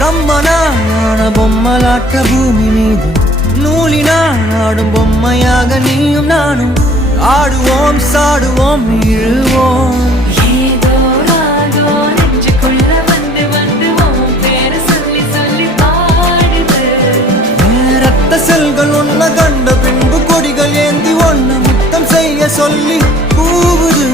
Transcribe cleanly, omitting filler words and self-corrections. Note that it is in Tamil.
பிரம்மனான பொம்மலாட்ட பூமி மீது நூலினால் ஆடும் பொம்மையாக நீயும் நானும் ஆடுவோம் சாடுவோம் இழுவோம் ரத்த செல்கள் ஒன்ன கண்ட பின்பு கொடிகள் ஏந்தி ஒன்ன முத்தம் செய்ய சொல்லி கூவுது